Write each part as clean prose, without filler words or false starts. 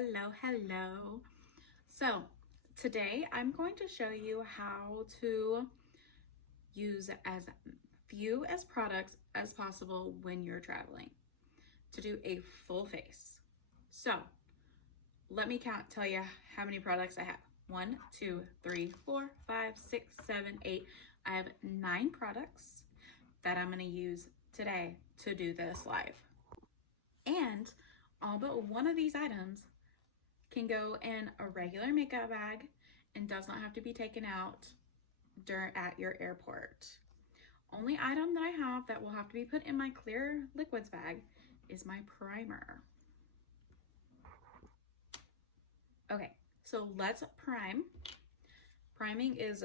Hello. So today I'm going to show you how to use as few as products as possible when you're traveling to do a full face. So let me tell you how many products I have. 1, 2, 3, 4, 5, 6, 7, 8. I have 9 products that I'm going to use today to do this live. And all but one of these items can go in a regular makeup bag and does not have to be taken out at your airport. Only item that I have that will have to be put in my clear liquids bag is my primer. Okay, so let's prime. Priming is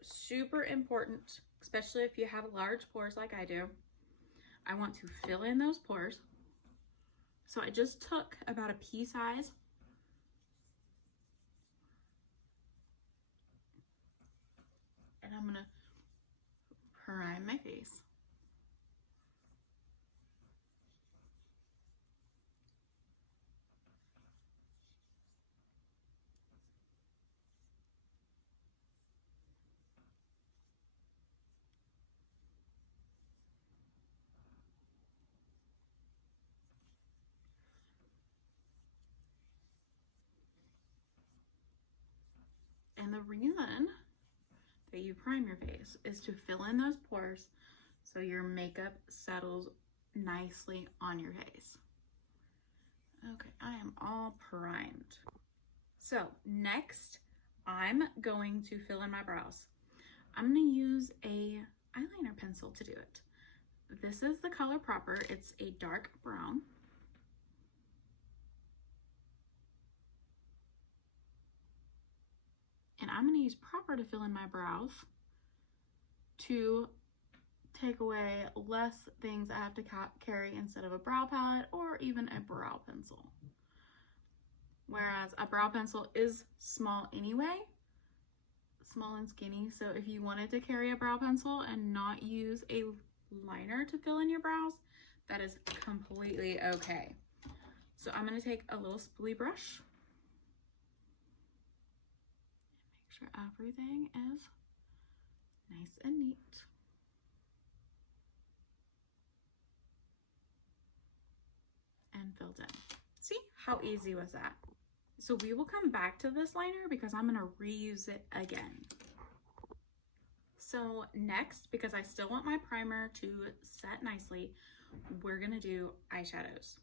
super important, especially if you have large pores like I do. I want to fill in those pores. So I just took about a pea size and I'm gonna prime my face. And the reason that you prime your face is to fill in those pores so your makeup settles nicely on your face. Okay, I am all primed. So next, I'm going to fill in my brows. I'm going to use a eyeliner pencil to do it. This is the color Proper. It's a dark brown. And I'm going to use Proper to fill in my brows to take away less things I have to carry instead of a brow palette or even a brow pencil. Whereas a brow pencil is small anyway, small and skinny. So if you wanted to carry a brow pencil and not use a liner to fill in your brows, that is completely okay. So I'm going to take a little spoolie brush and make sure everything is nice and neat. And filled in. See how easy was that? So we will come back to this liner because I'm going to reuse it again. So next, because I still want my primer to set nicely, we're going to do eyeshadows.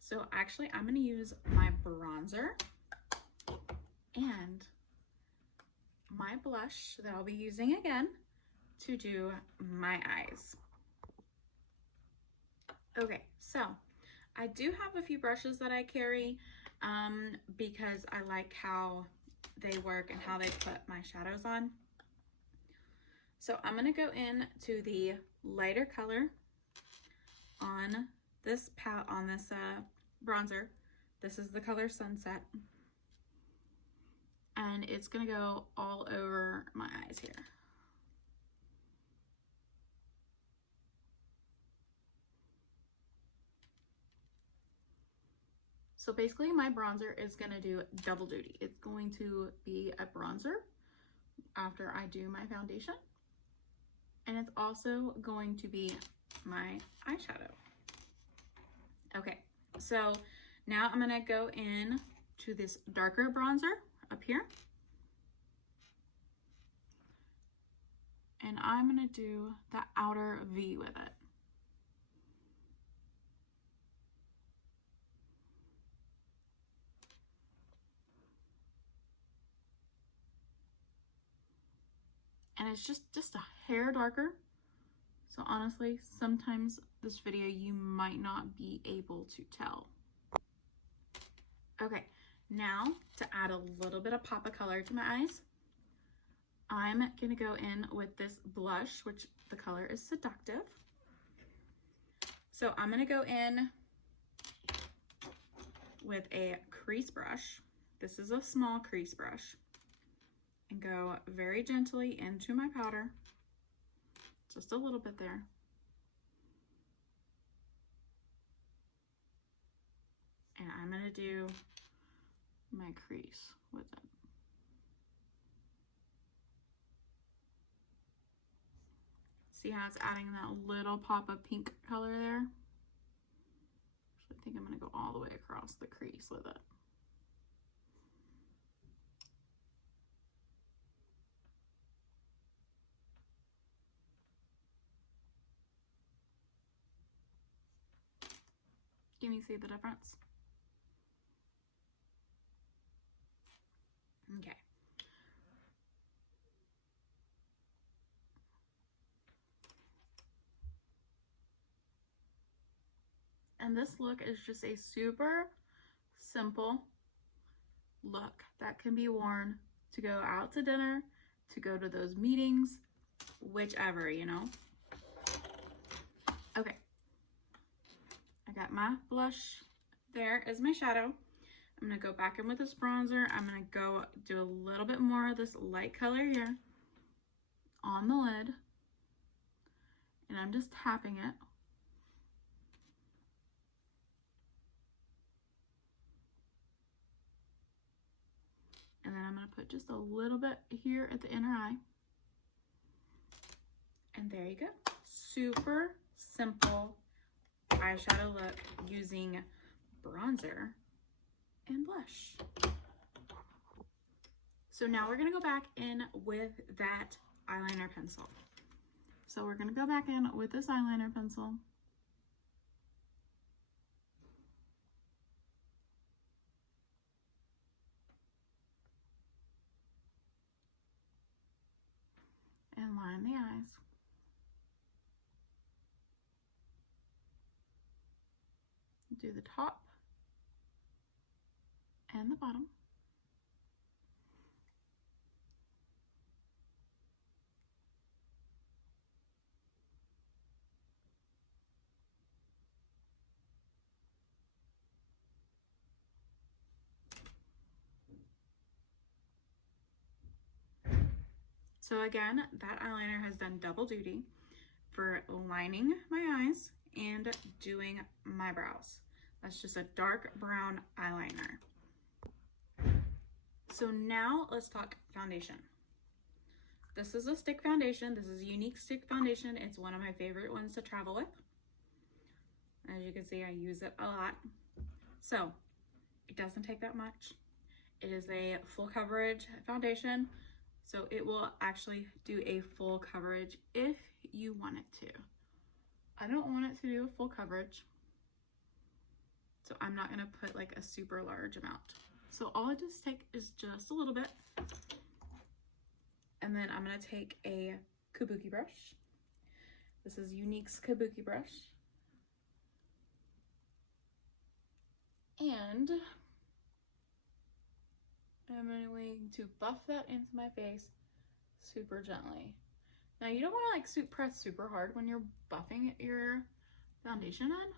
So actually I'm going to use my bronzer and my blush that I'll be using again to do my eyes. Okay, so I do have a few brushes that I carry because I like how they work and how they put my shadows on. So I'm going to go in to the lighter color on this bronzer. This is the color Sunset. And it's going to go all over my eyes here. So basically my bronzer is going to do double duty. It's going to be a bronzer after I do my foundation. And it's also going to be my eyeshadow. Okay, so now I'm going to go in to this darker bronzer up here. And I'm going to do the outer V with it. And it's just a hair darker. So honestly, sometimes this video you might not be able to tell. Okay, now to add a little bit of pop of color to my eyes, I'm gonna go in with this blush, which the color is Seductive. So I'm gonna go in with a crease brush. This is a small crease brush. And go very gently into my powder, just a little bit there. And I'm going to do my crease with it. See how it's adding that little pop of pink color there? I think I'm going to go all the way across the crease with it. Can you see the difference? Okay. And this look is just a super simple look that can be worn to go out to dinner, to go to those meetings, whichever, you know. Okay. I got my blush. There is my shadow. I'm going to go back in with this bronzer. I'm going to go do a little bit more of this light color here on the lid. And I'm just tapping it. And then I'm going to put just a little bit here at the inner eye. And there you go. Super simple eyeshadow look using bronzer and blush. So now we're going to go back in with that eyeliner pencil. So we're going to go back in with this eyeliner pencil. And line the eyes. Do the top and the bottom. So again, that eyeliner has done double duty for lining my eyes and doing my brows. That's just a dark brown eyeliner. So now let's talk foundation. This is a stick foundation. This is a Younique stick foundation. It's one of my favorite ones to travel with. As you can see, I use it a lot. So it doesn't take that much. It is a full coverage foundation. So it will actually do a full coverage if you want it to. I don't want it to do a full coverage, so I'm not gonna put like a super large amount. So all I just take is just a little bit. And then I'm gonna take a kabuki brush. This is Younique's kabuki brush. And I'm going to buff that into my face super gently. Now you don't want to like press super hard when you're buffing your foundation in,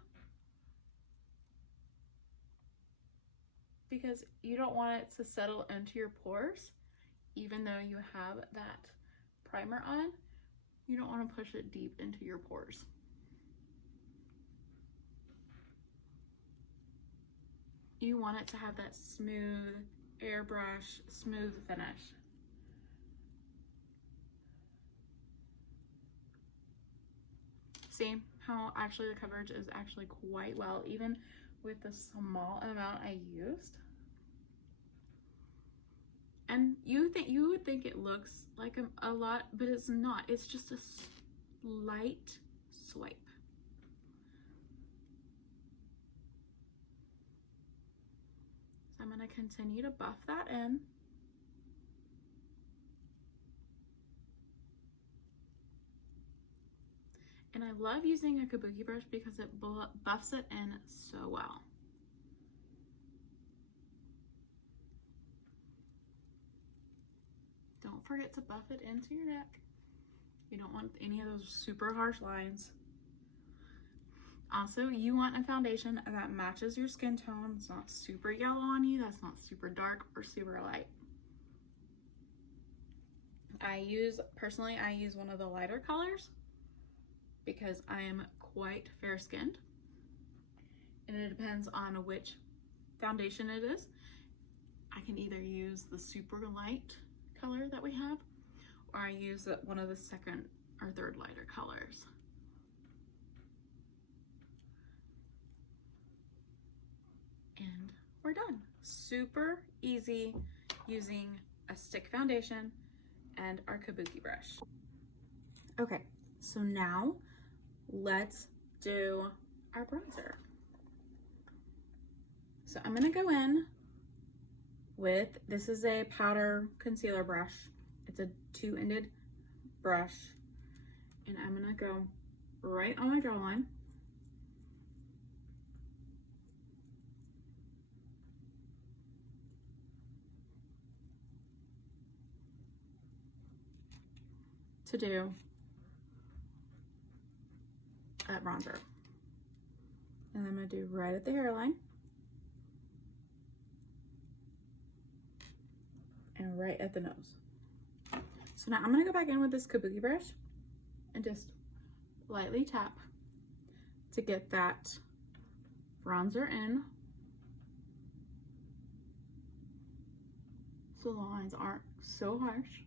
because you don't want it to settle into your pores. Even though you have that primer on, you don't want to push it deep into your pores. You want it to have that smooth airbrush, smooth finish. See how actually the coverage is actually quite well, even with the small amount I used. And you would think it looks like a lot, but it's not. It's just a light swipe. So I'm going to continue to buff that in. And I love using a kabuki brush because it buffs it in so well. Don't forget to buff it into your neck. You don't want any of those super harsh lines. Also, you want a foundation that matches your skin tone. It's not super yellow on you. That's not super dark or super light. Personally, I use one of the lighter colors because I am quite fair-skinned. And it depends on which foundation it is. I can either use the super light color that we have, or I use one of the second or third lighter colors. And we're done. Super easy using a stick foundation and our kabuki brush. Okay, so now let's do our bronzer. So I'm gonna go in with, this is a powder concealer brush. It's a 2-ended brush, and I'm gonna go right on my jawline. To do that bronzer. And I'm gonna do right at the hairline. And right at the nose. So now I'm gonna go back in with this kabuki brush and just lightly tap to get that bronzer in, so the lines aren't so harsh.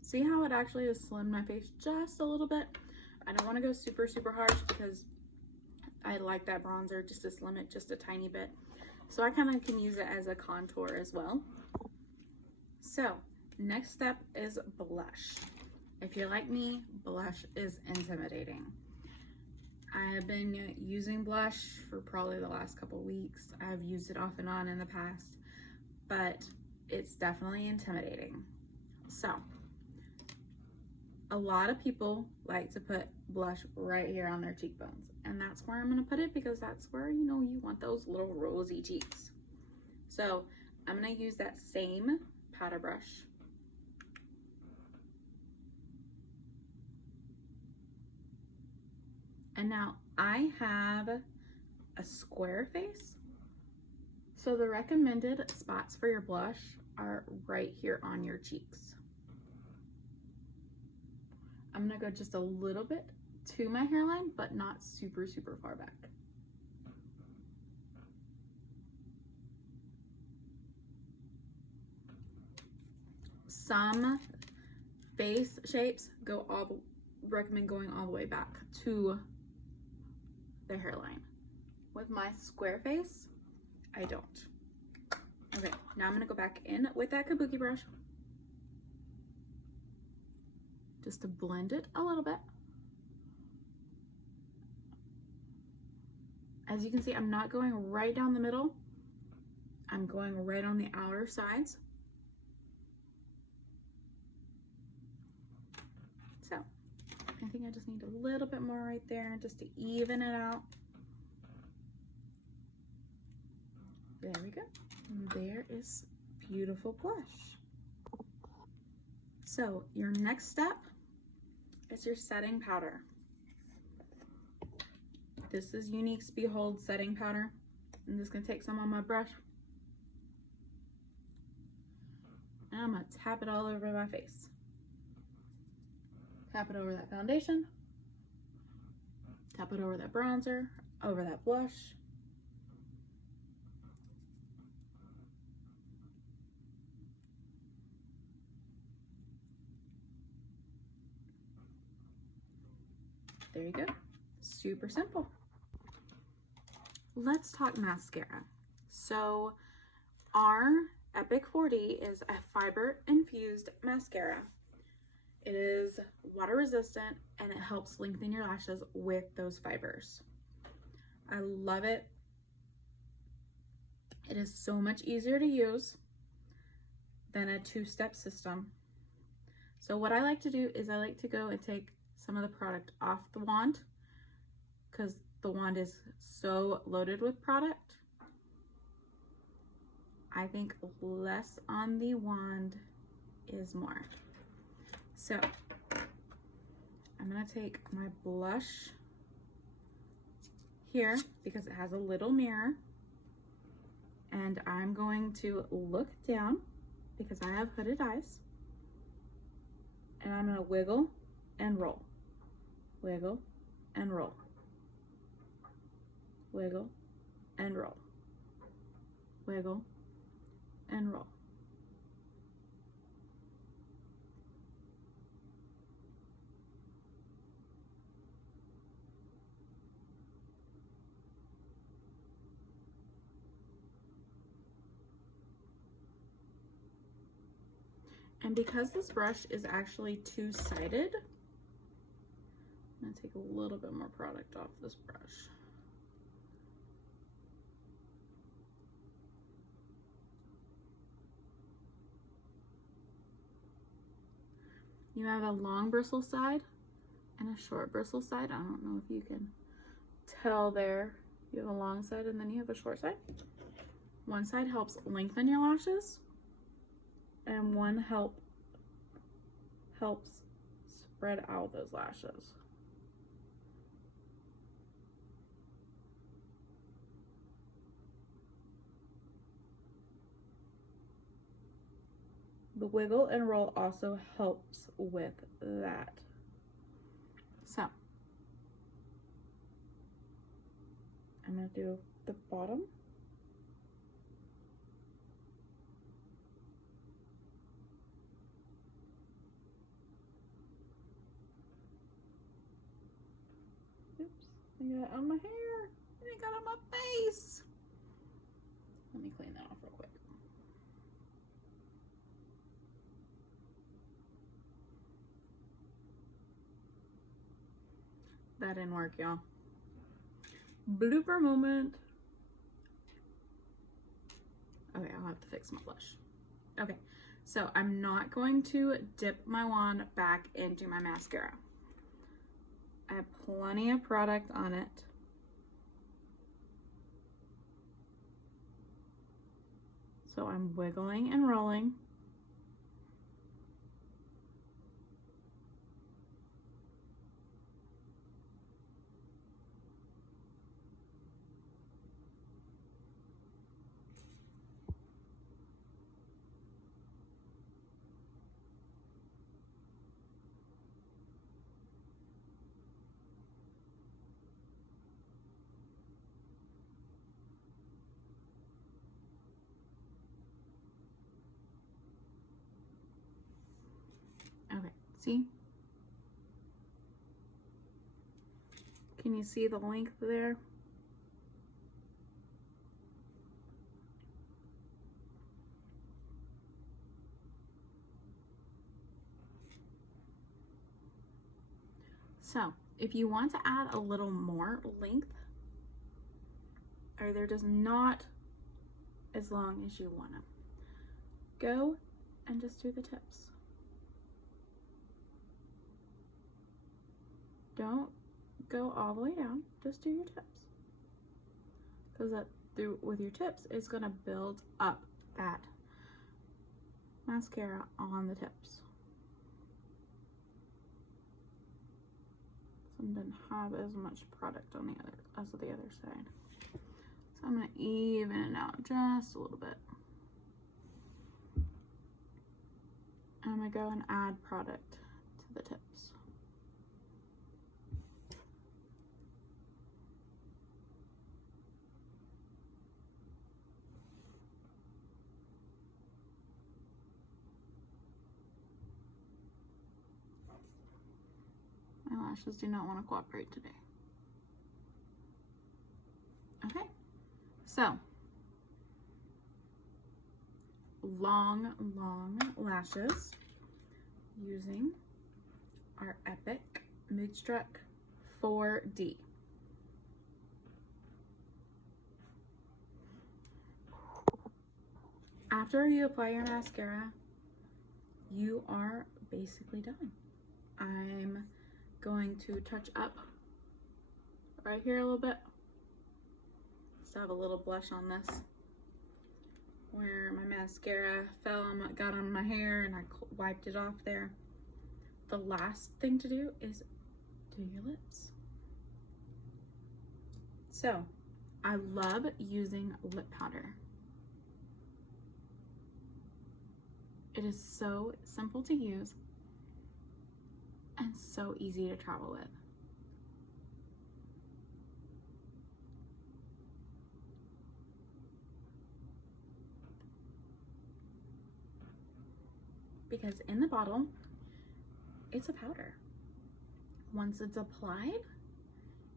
See how it actually has slimmed my face just a little bit? I don't want to go super harsh because I like that bronzer just to slim it just a tiny bit. So I kind of can use it as a contour as well. So next step is blush. If you're like me, blush is intimidating. I have been using blush for probably the last couple weeks. I've used it off and on in the past, but it's definitely intimidating. So a lot of people like to put blush right here on their cheekbones, and that's where I'm gonna put it because that's where, you know, you want those little rosy cheeks. So I'm gonna use that same powder brush. And now I have a square face, so the recommended spots for your blush are right here on your cheeks. I'm gonna go just a little bit to my hairline, but not super far back. Some face shapes recommend going all the way back to the hairline. With my square face, I don't. Okay, now I'm gonna go back in with that kabuki brush just to blend it a little bit. As you can see, I'm not going right down the middle. I'm going right on the outer sides. So I think I just need a little bit more right there just to even it out. There we go. And there is beautiful blush. So your next step is your setting powder. This is Younique's Behold setting powder. I'm just gonna take some on my brush and I'm gonna tap it all over my face. Tap it over that foundation, tap it over that bronzer, over that blush. There you go. Super simple. Let's talk mascara. So our Epic 4D is a fiber infused mascara. It is water resistant and it helps lengthen your lashes with those fibers. I love it. It is so much easier to use than a 2-step system. So what I like to do is I like to go and take some of the product off the wand because the wand is so loaded with product. I think less on the wand is more. So I'm gonna take my blush here because it has a little mirror, and I'm going to look down because I have hooded eyes, and I'm gonna wiggle and roll, wiggle and roll, wiggle and roll. wiggle, and roll. And because this brush is actually two-sided, I'm going to take a little bit more product off this brush. You have a long bristle side and a short bristle side. I don't know if you can tell there. You have a long side and then you have a short side. One side helps lengthen your lashes and one helps spread out those lashes. The wiggle and roll also helps with that. So I'm going to do the bottom. Oops, I got it on my hair and I got it on my face. Let me clean that off real quick. That didn't work, y'all. Blooper moment. Okay, I'll have to fix my blush. Okay, so I'm not going to dip my wand back into my mascara. I have plenty of product on it. So I'm wiggling and rolling. Okay, see? Can you see the length there? So if you want to add a little more length, or they're just not as long as you want them, go and just do the tips. Don't go all the way down, just do your tips. Because that with your tips, it's gonna build up that mascara on the tips. Some didn't have as much product on the other side. So I'm gonna even it out just a little bit. And I'm gonna go and add product to the tips. My lashes do not want to cooperate today. Okay, so long lashes using our Epic Moodstruck 4D. After you apply your mascara, you are basically done. I'm going to touch up right here a little bit. Still have a little blush on this where my mascara got on my hair and I wiped it off there. The last thing to do is do your lips. So I love using lip powder. It is so simple to use and so easy to travel with. because in the bottle, it's a powder. Once it's applied,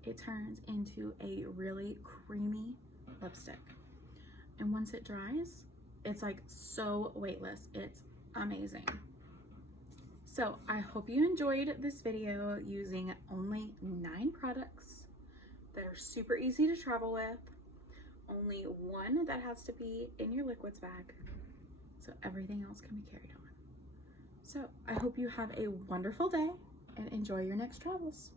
it turns into a really creamy lipstick. And once it dries, it's like so weightless. It's amazing. So I hope you enjoyed this video using only 9 products that are super easy to travel with. Only one that has to be in your liquids bag, so everything else can be carried on. So I hope you have a wonderful day and enjoy your next travels.